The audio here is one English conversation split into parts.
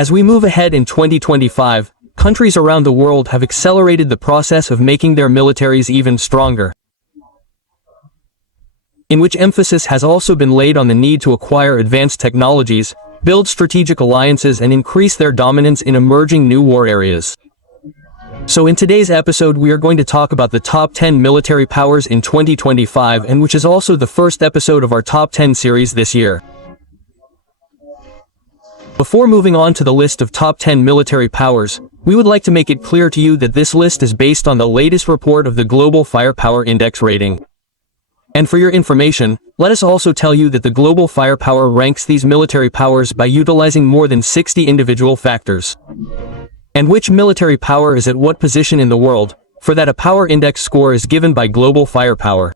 As we move ahead in 2025, countries around the world have accelerated the process of making their militaries even stronger, in which emphasis has also been laid on the need to acquire advanced technologies, build strategic alliances, and increase their dominance in emerging new war areas. So in today's episode we are going to talk about the top 10 military powers in 2025, and which is also the first episode of our top 10 series this year. Before moving on to the list of top 10 military powers, we would like to make it clear to you that this list is based on the latest report of the Global Firepower Index rating. And for your information, let us also tell you that the Global Firepower ranks these military powers by utilizing more than 60 individual factors. And which military power is at what position in the world, for that a power index score is given by Global Firepower.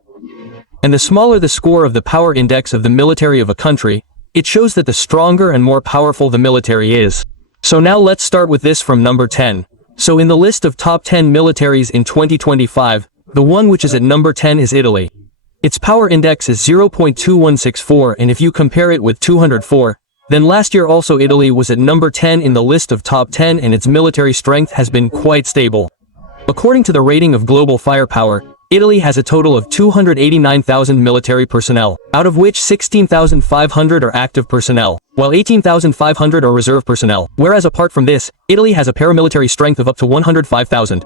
And the smaller the score of the power index of the military of a country, it shows that the stronger and more powerful the military is. So now let's start with this from number 10. So in the list of top 10 militaries in 2025, the one which is at number 10 is Italy. Its power index is 0.2164, and if you compare it with 204, then last year also Italy was at number 10 in the list of top 10, and its military strength has been quite stable. According to the rating of Global Firepower, Italy has a total of 289,000 military personnel, out of which 16,500 are active personnel, while 18,500 are reserve personnel, whereas apart from this, Italy has a paramilitary strength of up to 105,000.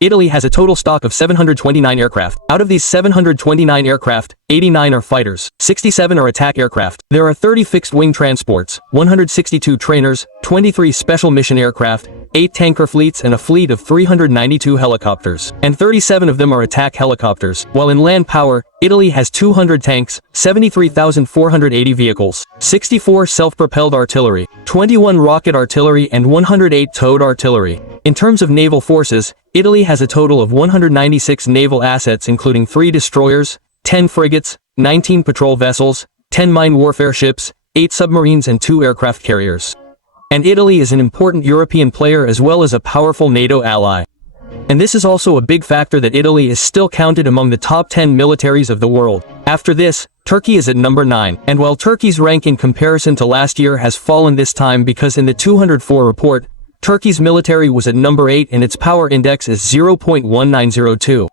Italy has a total stock of 729 aircraft. Out of these 729 aircraft, 89 are fighters, 67 are attack aircraft. There are 30 fixed-wing transports, 162 trainers, 23 special mission aircraft, 8 tanker fleets, and a fleet of 392 helicopters. And 37 of them are attack helicopters. While in land power, Italy has 200 tanks, 73,480 vehicles, 64 self-propelled artillery, 21 rocket artillery, and 108 towed artillery. In terms of naval forces, Italy has a total of 196 naval assets, including 3 destroyers, 10 frigates, 19 patrol vessels, 10 mine warfare ships, 8 submarines, and 2 aircraft carriers. And Italy is an important European player as well as a powerful NATO ally. And this is also a big factor that Italy is still counted among the top 10 militaries of the world. After this, Turkey is at number 9. And while Turkey's rank in comparison to last year has fallen this time because in the 204 report, Turkey's military was at number 8 and its power index is 0.1902.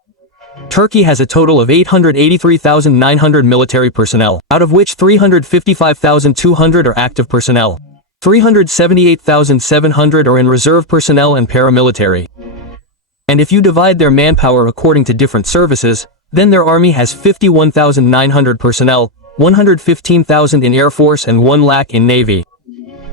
Turkey has a total of 883,900 military personnel, out of which 355,200 are active personnel. 378,700 are in reserve personnel and paramilitary. And if you divide their manpower according to different services, then their army has 51,900 personnel, 115,000 in Air Force, and 1 lakh in Navy.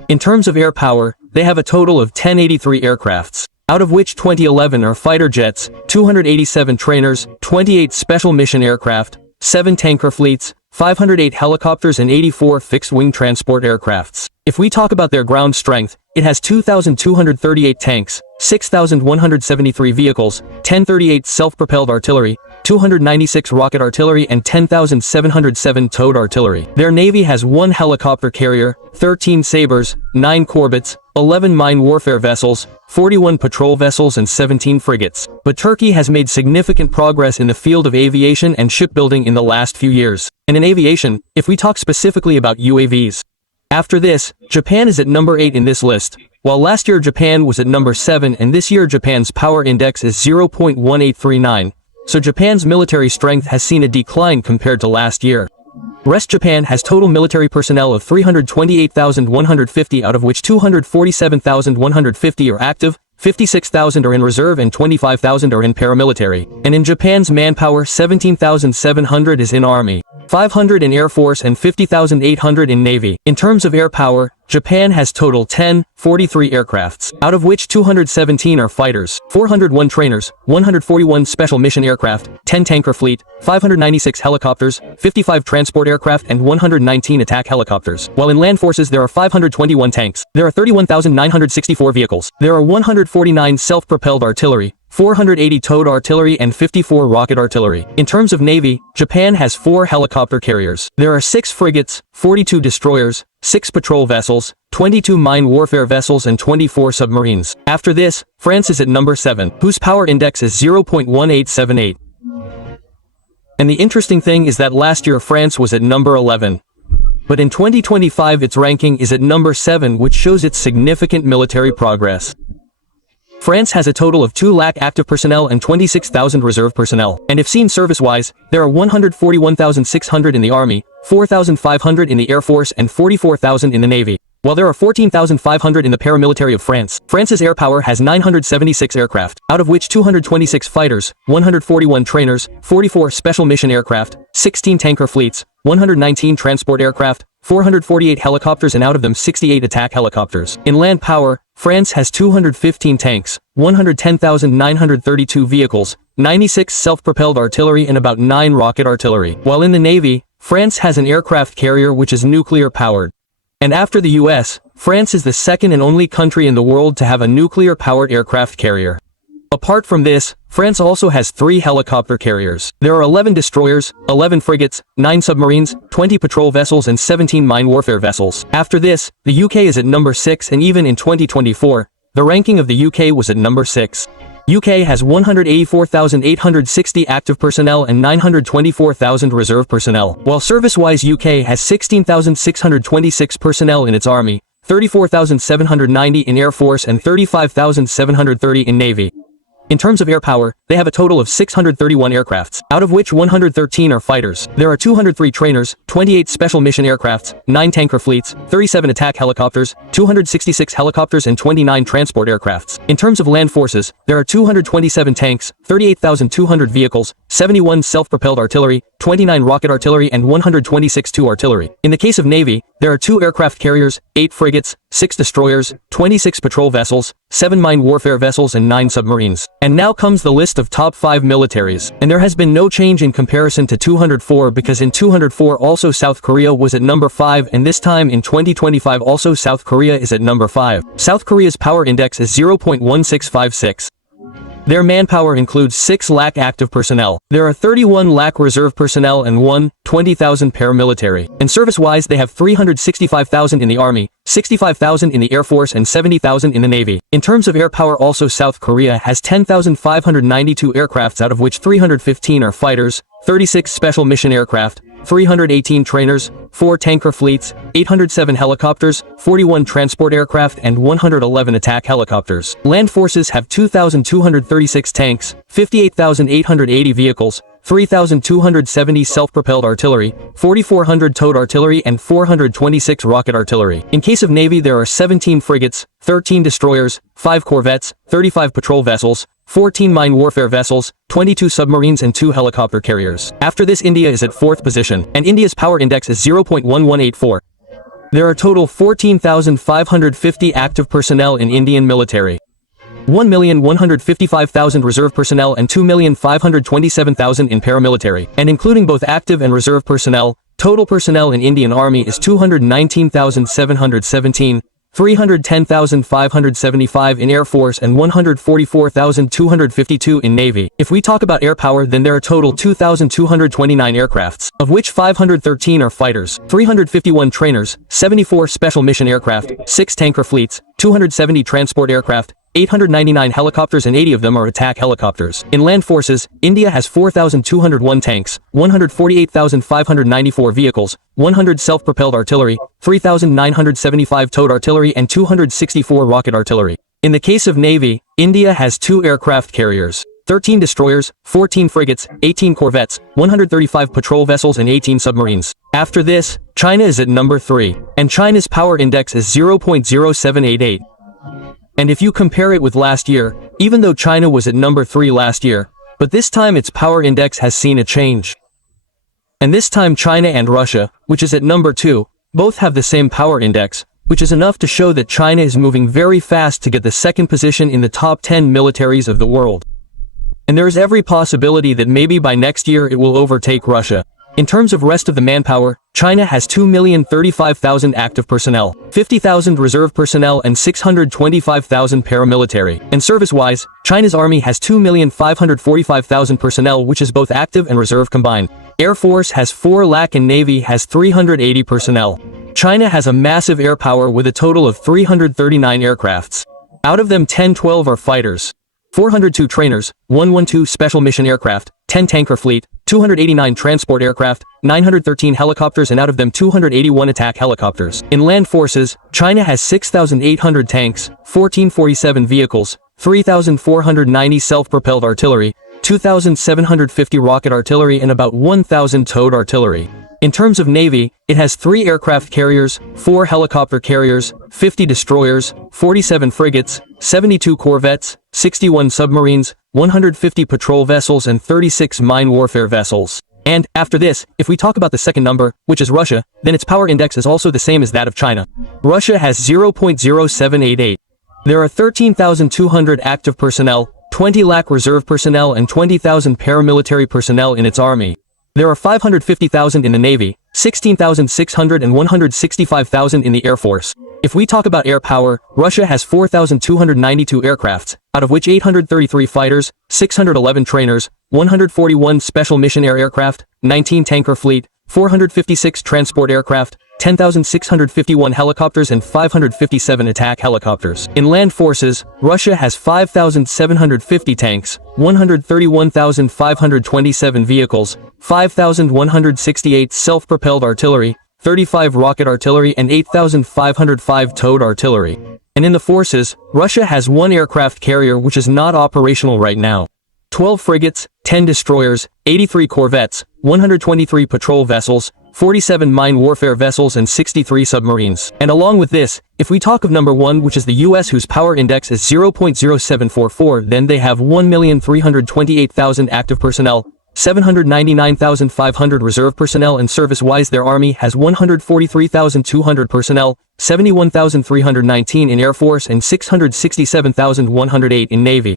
In terms of air power, they have a total of 1083 aircrafts, out of which 2011 are fighter jets, 287 trainers, 28 special mission aircraft, 7 tanker fleets, 508 helicopters, and 84 fixed-wing transport aircrafts. If we talk about their ground strength, it has 2,238 tanks, 6,173 vehicles, 1038 self-propelled artillery, 296 rocket artillery, and 10,707 towed artillery. Their navy has 1 helicopter carrier, 13 sabres, 9 corvettes, 11 mine warfare vessels, 41 patrol vessels, and 17 frigates. But Turkey has made significant progress in the field of aviation and shipbuilding in the last few years. And in aviation, if we talk specifically about UAVs. After this, Japan is at number 8 in this list. While last year Japan was at number 7, and this year Japan's power index is 0.1839. So Japan's military strength has seen a decline compared to last year. Rest Japan has total military personnel of 328,150, out of which 247,150 are active, 56,000 are in reserve, and 25,000 are in paramilitary. And in Japan's manpower, 17,700 is in Army, 500 in Air Force, and 50,800 in Navy. In terms of air power, Japan has total 43 aircrafts, out of which 217 are fighters, 401 trainers, 141 special mission aircraft, 10 tanker fleet, 596 helicopters, 55 transport aircraft, and 119 attack helicopters. While in land forces there are 521 tanks. There are 31,964 vehicles. There are 149 self-propelled artillery, 480 towed artillery, and 54 rocket artillery. In terms of Navy, Japan has 4 helicopter carriers. There are 6 frigates, 42 destroyers, 6 patrol vessels, 22 mine warfare vessels, and 24 submarines. After this, France is at number 7, whose power index is 0.1878. And the interesting thing is that last year France was at number 11. but in 2025 its ranking is at number 7, which shows its significant military progress. France has a total of 2 lakh active personnel and 26,000 reserve personnel. And if seen service-wise, there are 141,600 in the Army, 4,500 in the Air Force and 44,000 in the Navy. While there are 14,500 in the paramilitary of France. France's air power has 976 aircraft, out of which 226 fighters, 141 trainers, 44 special mission aircraft, 16 tanker fleets, 119 transport aircraft, 448 helicopters and out of them 68 attack helicopters. In land power, France has 215 tanks, 110,932 vehicles, 96 self-propelled artillery and about 9 rocket artillery. While in the Navy, France has an aircraft carrier which is nuclear-powered. And after the US, France is the second and only country in the world to have a nuclear-powered aircraft carrier. Apart from this, France also has 3 helicopter carriers. There are 11 destroyers, 11 frigates, 9 submarines, 20 patrol vessels and 17 mine warfare vessels. After this, the UK is at number 6 and even in 2024, the ranking of the UK was at number 6. UK has 184,860 active personnel and 924,000 reserve personnel, while service-wise UK has 16,626 personnel in its army, 34,790 in Air Force and 35,730 in Navy. In terms of air power, they have a total of 631 aircrafts, out of which 113 are fighters. There are 203 trainers, 28 special mission aircrafts, 9 tanker fleets, 37 attack helicopters, 266 helicopters and 29 transport aircrafts. In terms of land forces, there are 227 tanks, 38,200 vehicles, 71 self-propelled artillery, 29 rocket artillery and 126 2 artillery. In the case of Navy, there are 2 aircraft carriers, 8 frigates, 6 destroyers, 26 patrol vessels, 7 mine warfare vessels and 9 submarines. And now comes the list of top 5 militaries. And there has been no change in comparison to 204 because in 204 also South Korea was at number 5 and this time in 2025 also South Korea is at number 5. South Korea's power index is 0.1656. Their manpower includes 6 lakh active personnel. There are 31 lakh reserve personnel and 20,000 paramilitary. And service-wise they have 365,000 in the Army, 65,000 in the Air Force and 70,000 in the Navy. In terms of air power also South Korea has 10,592 aircrafts out of which 315 are fighters, 36 special mission aircraft, 318 trainers, 4 tanker fleets, 807 helicopters, 41 transport aircraft and 111 attack helicopters. Land forces have 2,236 tanks, 58,880 vehicles, 3,270 self-propelled artillery, 4,400 towed artillery and 426 rocket artillery. In case of Navy there are 17 frigates, 13 destroyers, 5 corvettes, 35 patrol vessels, 14 mine warfare vessels, 22 submarines and 2 helicopter carriers. After this India is at 4th position, and India's power index is 0.1184. There are total 14,550 active personnel in Indian military. 1,155,000 reserve personnel and 2,527,000 in paramilitary. And including both active and reserve personnel, total personnel in Indian Army is 219,717, 310,575 in Air Force and 144,252 in Navy. If we talk about air power then there are total 2,229 aircrafts, of which 513 are fighters, 351 trainers, 74 special mission aircraft, 6 tanker fleets, 270 transport aircraft, 899 helicopters and 80 of them are attack helicopters. In land forces, India has 4,201 tanks, 148,594 vehicles, 100 self-propelled artillery, 3,975 towed artillery and 264 rocket artillery. In the case of Navy, India has 2 aircraft carriers, 13 destroyers, 14 frigates, 18 corvettes, 135 patrol vessels and 18 submarines. After this, China is at number 3, and China's power index is 0.0788. And if you compare it with last year, even though China was at number 3 last year, but this time its power index has seen a change. And this time China and Russia, which is at number 2, both have the same power index, which is enough to show that China is moving very fast to get the 2nd position in the top 10 militaries of the world. And there is every possibility that maybe by next year it will overtake Russia. In terms of rest of the manpower, China has 2,035,000 active personnel, 50,000 reserve personnel and 625,000 paramilitary. And service-wise, China's army has 2,545,000 personnel which is both active and reserve combined. Air Force has 4 lakh and Navy has 380 personnel. China has a massive air power with a total of 339 aircrafts. Out of them 10-12 are fighters, 402 trainers, 112 special mission aircraft, 10 tanker fleet, 289 transport aircraft, 913 helicopters, and out of them 281 attack helicopters. In land forces, China has 6,800 tanks, 1,447 vehicles, 3,490 self-propelled artillery, 2,750 rocket artillery, and about 1,000 towed artillery. In terms of Navy, it has 3 aircraft carriers, 4 helicopter carriers, 50 destroyers, 47 frigates, 72 corvettes, 61 submarines, 150 patrol vessels, and 36 mine warfare vessels. And, after this, if we talk about the second number, which is Russia, then its power index is also the same as that of China. Russia has 0.0788. There are 13,200 active personnel, 20 lakh reserve personnel, and 20,000 paramilitary personnel in its army. There are 550,000 in the Navy, 16,600 and 165,000 in the Air Force. If we talk about air power, Russia has 4,292 aircrafts, out of which 833 fighters, 611 trainers, 141 special mission air aircraft, 19 tanker fleet, 456 transport aircraft, 10,651 helicopters, and 557 attack helicopters. In land forces, Russia has 5,750 tanks, 131,527 vehicles, 5,168 self-propelled artillery, 35 rocket artillery, and 8,505 towed artillery. And in the forces, Russia has 1 aircraft carrier which is not operational right now, 12 frigates, 10 destroyers, 83 corvettes, 123 patrol vessels, 47 mine warfare vessels, and 63 submarines. And along with this, if we talk of number 1, which is the US, whose power index is 0.0744, then they have 1,328,000 active personnel, 799,500 reserve personnel, and service-wise their army has 143,200 personnel, 71,319 in Air Force, and 667,108 in Navy.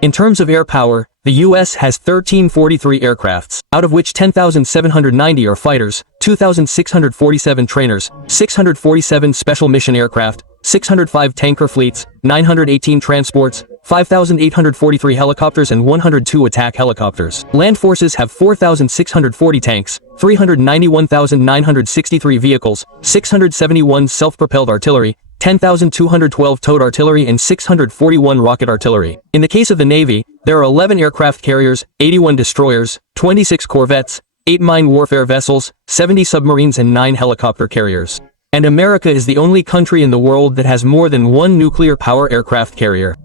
In terms of air power, the US has 1,343 aircrafts, out of which 10,790 are fighters, 2,647 trainers, 647 special mission aircraft, 605 tanker fleets, 918 transports, 5,843 helicopters, and 102 attack helicopters. Land forces have 4,640 tanks, 391,963 vehicles, 671 self-propelled artillery, 10,212 towed artillery, and 641 rocket artillery. In the case of the Navy, there are 11 aircraft carriers, 81 destroyers, 26 corvettes, 8 mine warfare vessels, 70 submarines, and 9 helicopter carriers. And America is the only country in the world that has more than 1 nuclear power aircraft carrier.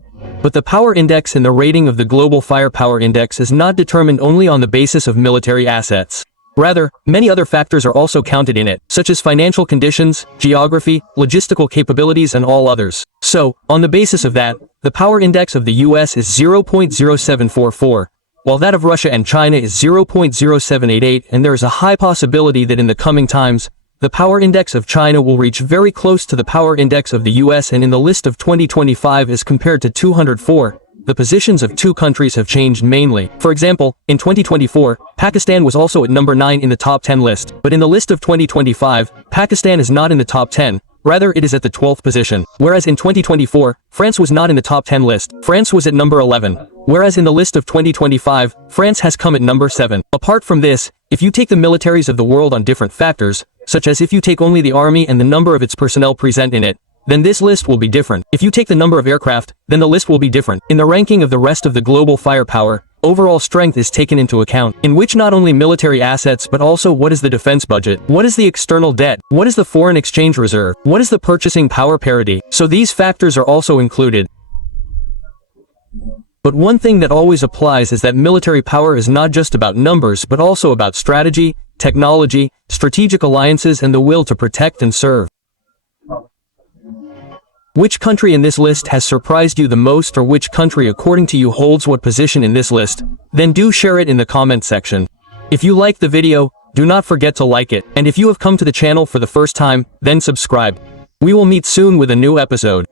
But the power index and the rating of the Global Firepower Index is not determined only on the basis of military assets. Rather, many other factors are also counted in it, such as financial conditions, geography, logistical capabilities, and all others. So, on the basis of that, the power index of the US is 0.0744, while that of Russia and China is 0.0788, and there is a high possibility that in the coming times, the power index of China will reach very close to the power index of the US, and in the list of 2025 as compared to 204, the positions of 2 countries have changed mainly. For example, in 2024, Pakistan was also at number 9 in the top 10 list, but in the list of 2025, Pakistan is not in the top 10, rather it is at the 12th position. Whereas in 2024, France was not in the top 10 list, France was at number 11. Whereas in the list of 2025, France has come at number 7. Apart from this, if you take the militaries of the world on different factors, such as if you take only the army and the number of its personnel present in it, then this list will be different. If you take the number of aircraft, then the list will be different. In the ranking of the rest of the global firepower, overall strength is taken into account, in which not only military assets but also what is the defense budget, what is the external debt, what is the foreign exchange reserve, what is the purchasing power parity. So these factors are also included. But one thing that always applies is that military power is not just about numbers but also about strategy, technology, strategic alliances, and the will to protect and serve. Which country in this list has surprised you the most, or which country according to you holds what position in this list? Then do share it in the comment section. If you liked the video, do not forget to like it, and if you have come to the channel for the first time, then subscribe. We will meet soon with a new episode.